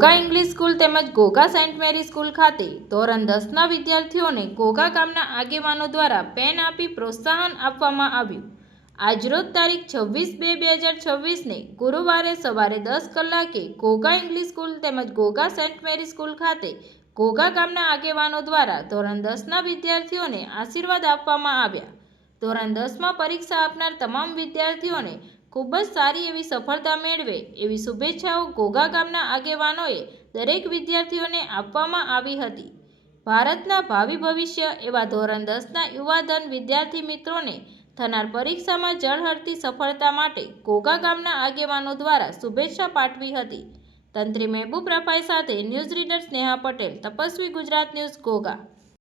Ghogha English school તેમજ Ghogha Saint મેરી school ખાતે ધોરણ 10ના વિદ્યાર્થીઓને ઘોઘા ગામના આગેવાનો દ્વારા પેન આપી પ્રોત્સાહન આપવામાં આવ્યું। આજરોજ તારીખ 26/2/2026ને ગુરુવારે સવારે 10 કલાકે ઘોઘા ઇંગ્લિશ સ્કૂલ તેમજ ઘોઘા સેન્ટ મેરી સ્કૂલ ખાતે ઘોઘા ગામના આગેવાનો દ્વારા ધોરણ 10ના વિદ્યાર્થીઓને આશીર્વાદ આપવામાં આવ્યા। ધોરણ 10માં પરીક્ષા આપનાર તમામ વિદ્યાર્થીઓને ખૂબ જ સારી એવી સફળતા મેળવે એવી શુભેચ્છાઓ ઘોઘા ગામના આગેવાનોએ દરેક વિદ્યાર્થીઓને આપવામાં આવી હતી। ભારતના ભાવિ ભવિષ્ય એવા ધોરણ 10ના યુવાધન વિદ્યાર્થી મિત્રોને થનાર પરીક્ષામાં ઝળહળતી સફળતા માટે ઘોઘા ગામના આગેવાનો દ્વારા શુભેચ્છા પાઠવી હતી। તંત્રી મહેબૂબ રફાઈ સાથે news reader Sneha Patel, Tapasvi Gujarat news, Ghogha.